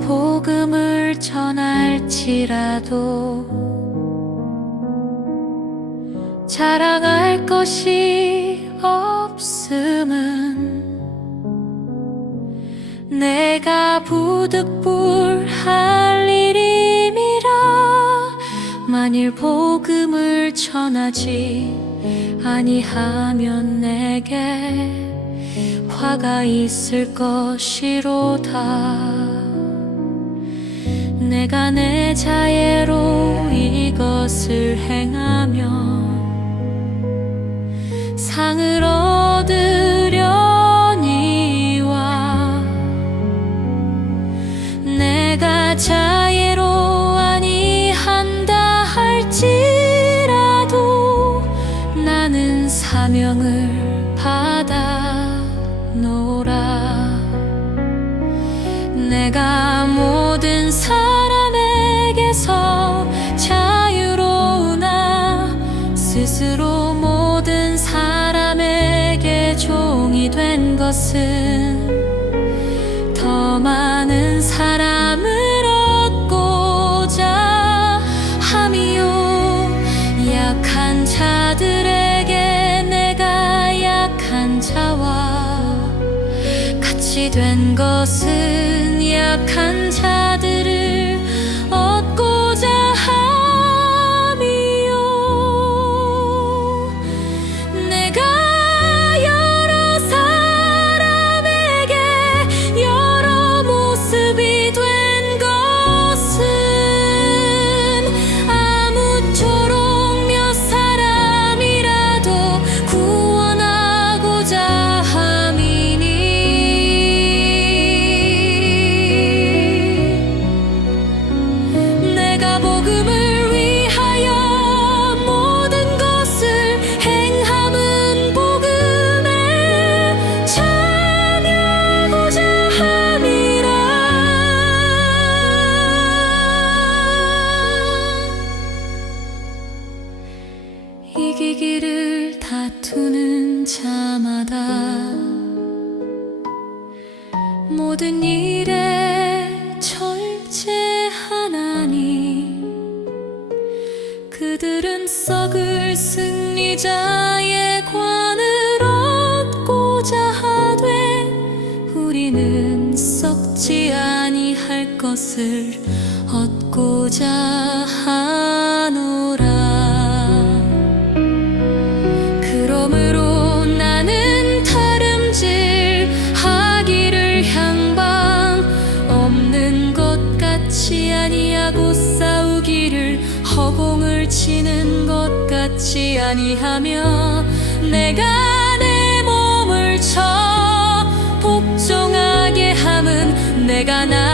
복음을 전할지라도 자랑할 것이 없음은 내가 부득불할 일임이라 만일 복음을 전하지 아니하면 내게 화가 있을 것이로다 내가 내 자애로 이것을 행하면 상을 얻으려니와 내가 자애로 아니한다 할지라도 나는 사명을 받아 노라. 내가 것은 더 많은 사람을 얻고자 함이요. 약한 자들에게 내가 약한 자와 같이 된 것은 약한 자 다투는 자마다. 모든 일에 절제하나니 그들은 썩을 승리자의 관을 얻고자 하되 우리는 썩지 아니할 것을 얻고자 같이 아니하고 싸우기를 허공을 치는 것 같이 아니하며 내가 내 몸을 쳐 복종하게 함은 내가 남에게